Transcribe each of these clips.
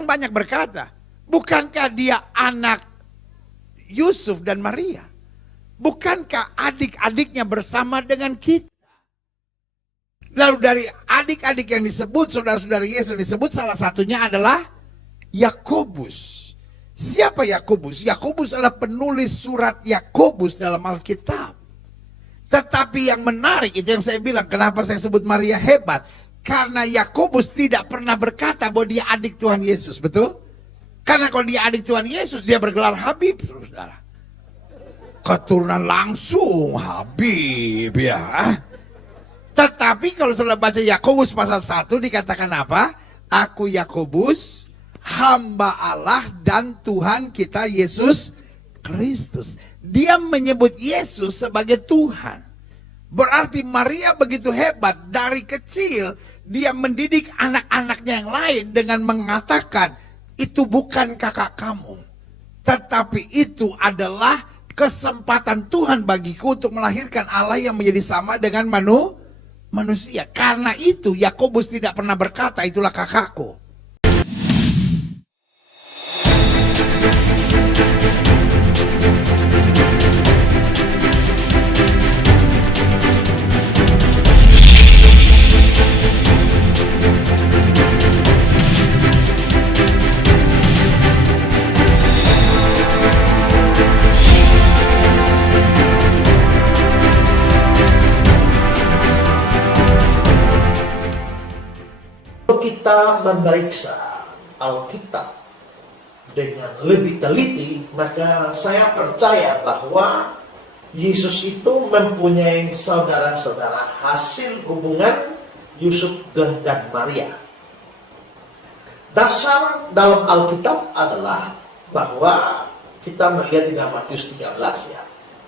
Orang banyak berkata, bukankah dia anak Yusuf dan Maria? Bukankah adik-adiknya bersama dengan kita? Lalu dari adik-adik yang disebut, saudara-saudara Yesus disebut, salah satunya adalah Yakobus. Siapa Yakobus? Yakobus adalah penulis surat Yakobus dalam Alkitab. Tetapi yang menarik, itu yang saya bilang, kenapa saya sebut Maria hebat. Karena Yakobus tidak pernah berkata bahwa dia adik Tuhan Yesus, betul? Karena kalau dia adik Tuhan Yesus, dia bergelar Habib, saudara. Keturunan langsung Habib, ya. Tetapi kalau saudara baca Yakobus pasal 1 dikatakan apa? Aku Yakobus, hamba Allah dan Tuhan kita Yesus Kristus. Dia menyebut Yesus sebagai Tuhan. Berarti Maria begitu hebat, dari kecil dia mendidik anak-anaknya yang lain dengan mengatakan, itu bukan kakak kamu, tetapi itu adalah kesempatan Tuhan bagiku untuk melahirkan Allah yang menjadi sama dengan manusia. Karena itu Yakobus tidak pernah berkata itulah kakakku. Kita memeriksa Alkitab dengan lebih teliti, maka saya percaya bahwa Yesus itu mempunyai saudara-saudara hasil hubungan Yusuf dan Maria. Dasar dalam Alkitab adalah bahwa kita melihat di Matius 13 ya,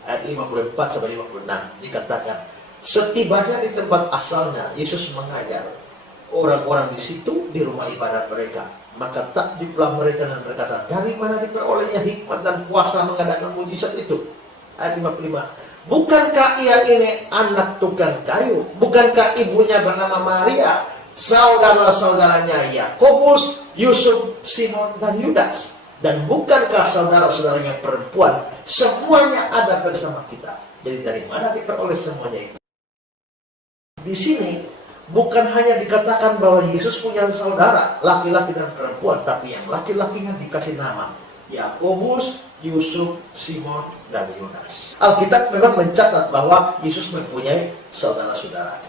ayat 54 sampai 56 dikatakan, setibanya di tempat asalnya Yesus mengajar orang-orang di situ di rumah ibadah mereka. Maka takjublah mereka dan berkata, dari mana diperolehnya hikmat dan kuasa mengadakan mujizat itu? Ayat 55. Bukankah ia ini anak tukang kayu? Bukankah ibunya bernama Maria? Saudara-saudaranya Yakobus, Yusuf, Simon, dan Yudas? Dan bukankah saudara-saudaranya perempuan semuanya ada bersama kita? Jadi dari mana diperoleh semuanya itu? Di sini bukan hanya dikatakan bahwa Yesus punya saudara, laki-laki dan perempuan, tapi yang laki-lakinya dikasih nama Yakobus, Yusuf, Simon, dan Yudas. Alkitab memang mencatat bahwa Yesus mempunyai saudara-saudara.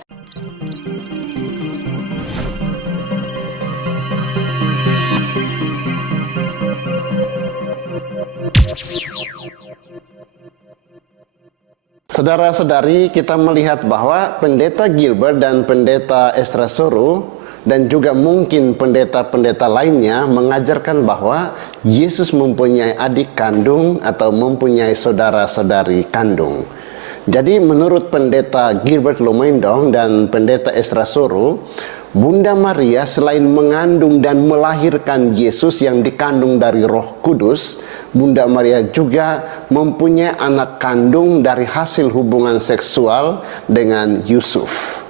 Saudara-saudari, kita melihat bahwa pendeta Gilbert dan pendeta Estrasoro dan juga mungkin pendeta-pendeta lainnya mengajarkan bahwa Yesus mempunyai adik kandung atau mempunyai saudara-saudari kandung. Jadi menurut pendeta Gilbert Lumendong dan pendeta Estrasoro, Bunda Maria selain mengandung dan melahirkan Yesus yang dikandung dari Roh Kudus, Bunda Maria juga mempunyai anak kandung dari hasil hubungan seksual dengan Yusuf.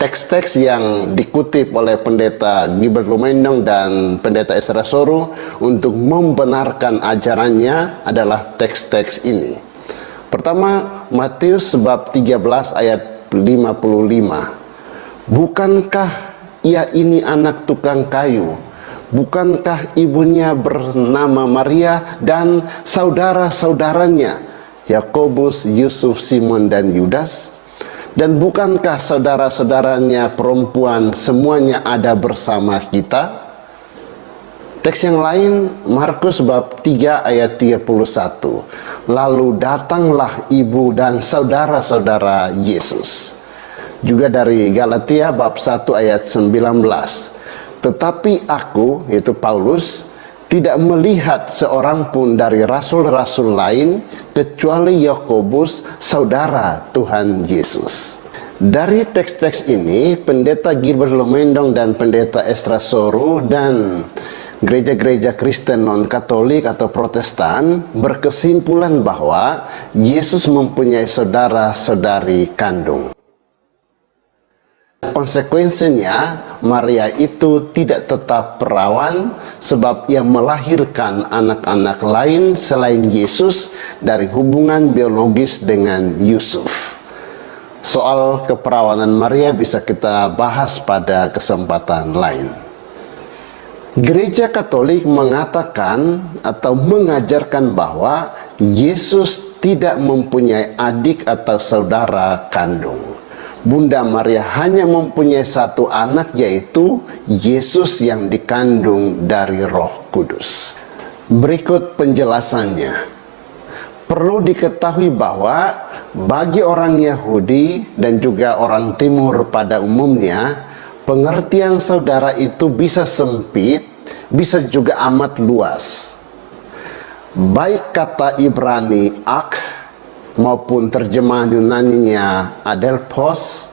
Teks-teks yang dikutip oleh pendeta Gilbert Lumendong dan pendeta Estrasoro untuk membenarkan ajarannya adalah teks-teks ini. Pertama, Matius bab 13 ayat 55. Bukankah ia ini anak tukang kayu? Bukankah ibunya bernama Maria dan saudara-saudaranya Yakobus, Yusuf, Simon, dan Yudas? Dan bukankah saudara-saudaranya perempuan semuanya ada bersama kita? Teks yang lain, Markus bab 3 ayat 31. Lalu datanglah ibu dan saudara-saudara Yesus. Juga dari Galatia bab 1 ayat 19. Tetapi aku, yaitu Paulus, tidak melihat seorang pun dari rasul-rasul lain kecuali Yakobus, saudara Tuhan Yesus. Dari teks-teks ini, pendeta Gilbert Lumendong dan pendeta Estrasoro dan gereja-gereja Kristen non-Katolik atau Protestan berkesimpulan bahwa Yesus mempunyai saudara-saudari kandung. Konsekuensinya, Maria itu tidak tetap perawan sebab ia melahirkan anak-anak lain selain Yesus dari hubungan biologis dengan Yusuf. Soal keperawanan Maria bisa kita bahas pada kesempatan lain. Gereja Katolik mengatakan atau mengajarkan bahwa Yesus tidak mempunyai adik atau saudara kandung. Bunda Maria hanya mempunyai satu anak, yaitu Yesus yang dikandung dari Roh Kudus. Berikut penjelasannya. Perlu diketahui bahwa bagi orang Yahudi dan juga orang Timur pada umumnya, pengertian saudara itu bisa sempit, bisa juga amat luas. Baik kata Ibrani ak maupun terjemahan Yunaninya adelphos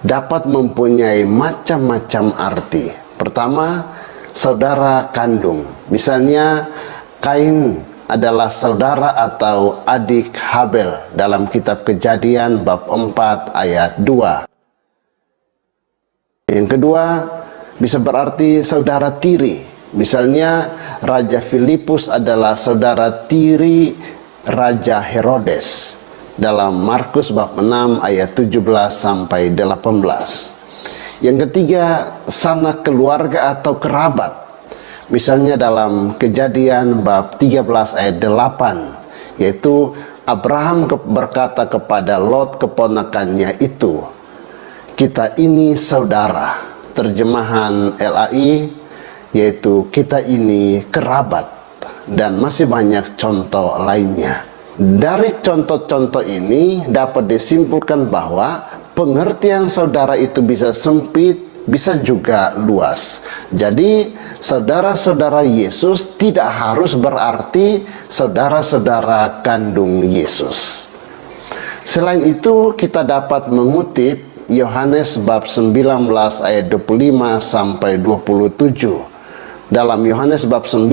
dapat mempunyai macam-macam arti. Pertama, saudara kandung. Misalnya, Kain adalah saudara atau adik Habel dalam kitab Kejadian bab 4 ayat 2. Yang kedua, bisa berarti saudara tiri. Misalnya, Raja Filipus adalah saudara tiri Raja Herodes dalam Markus bab 6 ayat 17 sampai 18. Yang ketiga, sanak keluarga atau kerabat. Misalnya dalam Kejadian bab 13 ayat 8, yaitu Abraham berkata kepada Lot keponakannya itu, kita ini saudara. Terjemahan LAI yaitu kita ini kerabat, dan masih banyak contoh lainnya. Dari contoh-contoh ini dapat disimpulkan bahwa pengertian saudara itu bisa sempit, bisa juga luas. Jadi saudara-saudara Yesus tidak harus berarti saudara-saudara kandung Yesus. Selain itu, kita dapat mengutip Yohanes bab 19 ayat 25 sampai 27. Dalam Yohanes bab 19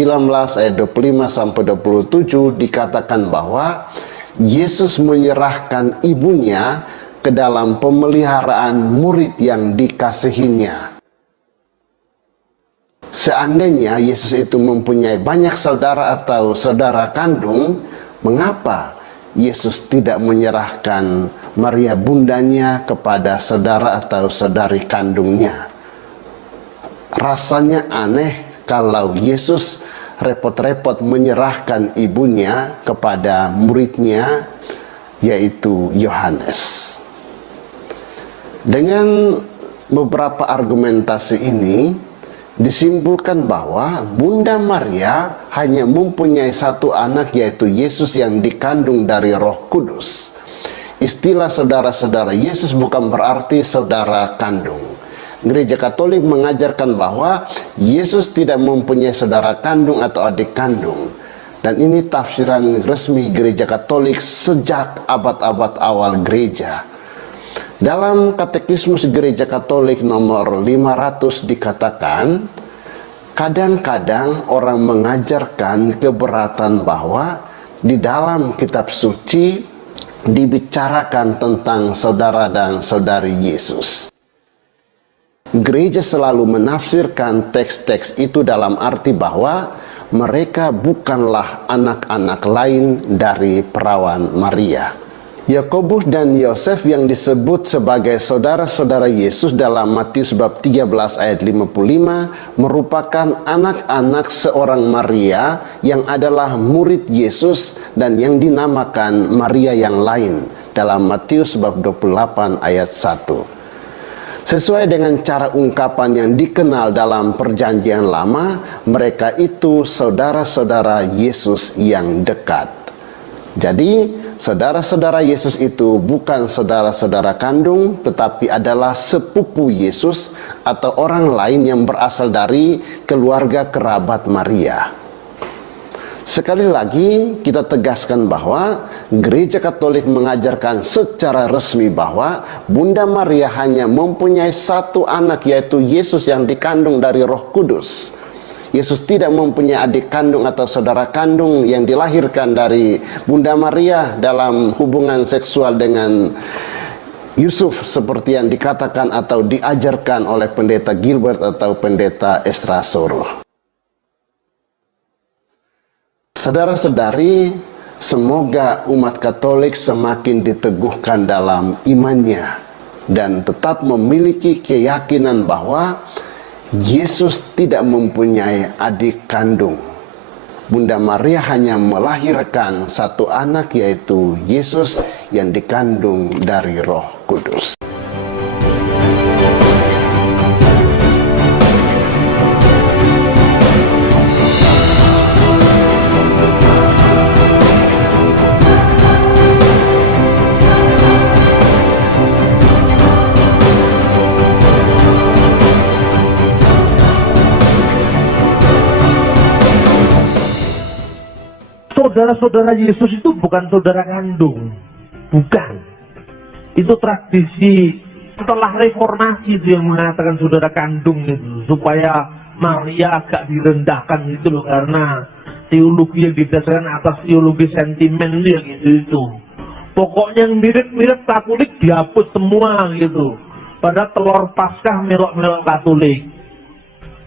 ayat 25 sampai 27 dikatakan bahwa Yesus menyerahkan ibunya ke dalam pemeliharaan murid yang dikasihinya. Seandainya Yesus itu mempunyai banyak saudara atau saudara kandung, mengapa Yesus tidak menyerahkan Maria bundanya kepada saudara atau saudari kandungnya? Rasanya aneh kalau Yesus repot-repot menyerahkan ibunya kepada muridnya, yaitu Yohanes. Dengan beberapa argumentasi ini, disimpulkan bahwa Bunda Maria hanya mempunyai satu anak, yaitu Yesus yang dikandung dari Roh Kudus. Istilah saudara-saudara Yesus bukan berarti saudara kandung. Gereja Katolik mengajarkan bahwa Yesus tidak mempunyai saudara kandung atau adik kandung. Dan ini tafsiran resmi Gereja Katolik sejak abad-abad awal gereja. Dalam Katekismus Gereja Katolik nomor 500 dikatakan, kadang-kadang orang mengajarkan keberatan bahwa di dalam kitab suci dibicarakan tentang saudara dan saudari Yesus. Gereja selalu menafsirkan teks-teks itu dalam arti bahwa mereka bukanlah anak-anak lain dari perawan Maria. Yakobus dan Yosef yang disebut sebagai saudara-saudara Yesus dalam Matius bab 13 ayat 55 merupakan anak-anak seorang Maria yang adalah murid Yesus dan yang dinamakan Maria yang lain dalam Matius bab 28 ayat 1. Sesuai dengan cara ungkapan yang dikenal dalam Perjanjian Lama, mereka itu saudara-saudara Yesus yang dekat. Jadi, saudara-saudara Yesus itu bukan saudara-saudara kandung, tetapi adalah sepupu Yesus atau orang lain yang berasal dari keluarga kerabat Maria. Sekali lagi kita tegaskan bahwa Gereja Katolik mengajarkan secara resmi bahwa Bunda Maria hanya mempunyai satu anak, yaitu Yesus yang dikandung dari Roh Kudus. Yesus tidak mempunyai adik kandung atau saudara kandung yang dilahirkan dari Bunda Maria dalam hubungan seksual dengan Yusuf seperti yang dikatakan atau diajarkan oleh pendeta Gilbert atau pendeta Estrasoro. Saudara-saudari, semoga umat Katolik semakin diteguhkan dalam imannya dan tetap memiliki keyakinan bahwa Yesus tidak mempunyai adik kandung. Bunda Maria hanya melahirkan satu anak, yaitu Yesus yang dikandung dari Roh Kudus. Saudara-saudara Yesus itu bukan saudara kandung, bukan. Itu tradisi setelah reformasi itu yang mengatakan saudara kandung itu, supaya Maria agak direndahkan gitu loh, karena teologi yang didasarkan atas teologi sentimen ya gitu. Pokoknya yang mirip-mirip Katolik dihapus semua gitu. Pada telur Paskah melok-melok Katolik.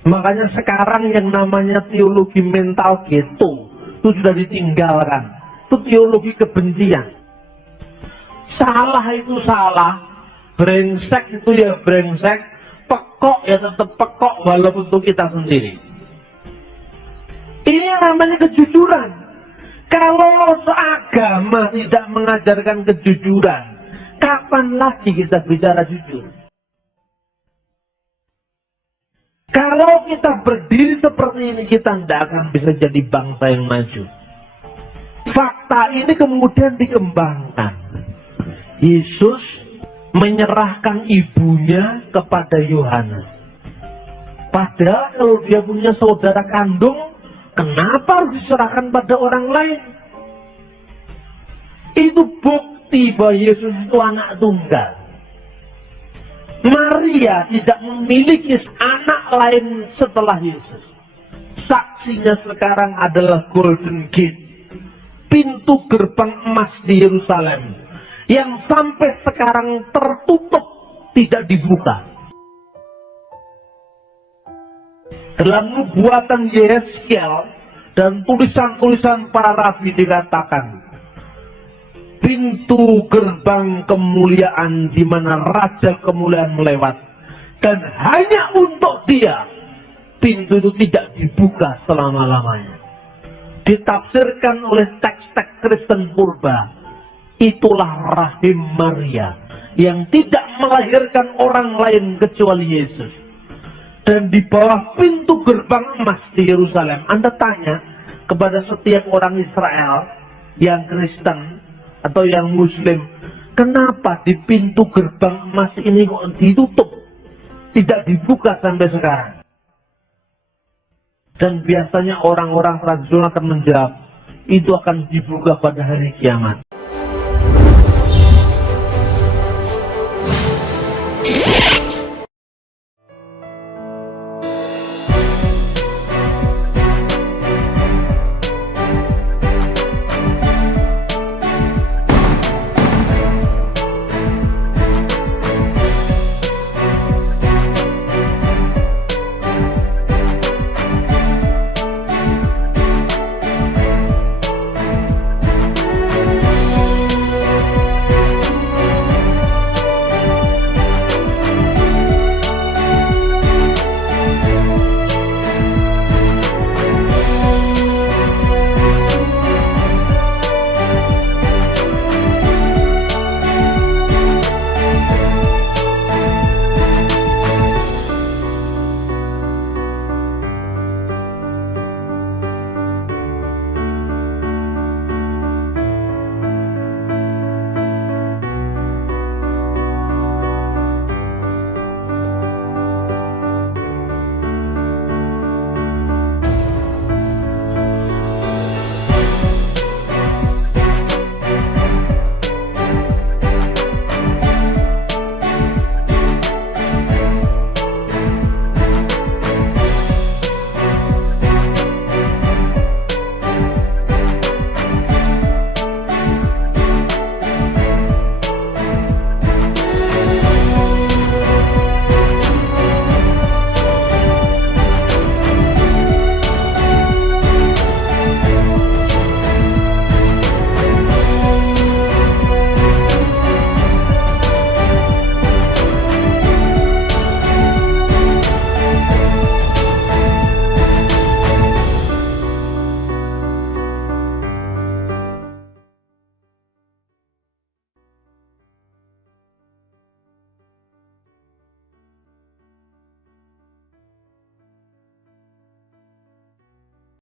Makanya sekarang yang namanya teologi mental gitu itu sudah ditinggalkan. Itu teologi kebencian. Salah itu salah, brengsek itu ya brengsek, pekok ya tetap pekok walaupun untuk kita sendiri. Ini namanya kejujuran. Kalau seagama tidak mengajarkan kejujuran, kapan lagi kita bicara jujur? Kalau kita berdiri seperti ini, kita tidak akan bisa jadi bangsa yang maju. Fakta ini kemudian dikembangkan. Yesus menyerahkan ibunya kepada Yohanes. Padahal kalau dia punya saudara kandung, kenapa harus diserahkan pada orang lain? Itu bukti bahwa Yesus itu anak tunggal. Maria tidak memiliki anak lain setelah Yesus. Saksinya sekarang adalah Golden Gate, pintu gerbang emas di Yerusalem, yang sampai sekarang tertutup, tidak dibuka. Dalam nubuatan Yeskiel dan tulisan-tulisan para rabi dikatakan, pintu gerbang kemuliaan di mana Raja kemuliaan melewat, dan hanya untuk dia pintu itu tidak dibuka selama-lamanya. Ditafsirkan oleh teks-teks Kristen purba, itulah rahim Maria yang tidak melahirkan orang lain kecuali Yesus. Dan di bawah pintu gerbang emas di Yerusalem, Anda tanya kepada setiap orang Israel yang Kristen atau yang Muslim, kenapa di pintu gerbang emas ini kok ditutup, tidak dibuka sampai sekarang? Dan biasanya orang-orang tradisional akan menjawab, itu akan dibuka pada hari kiamat.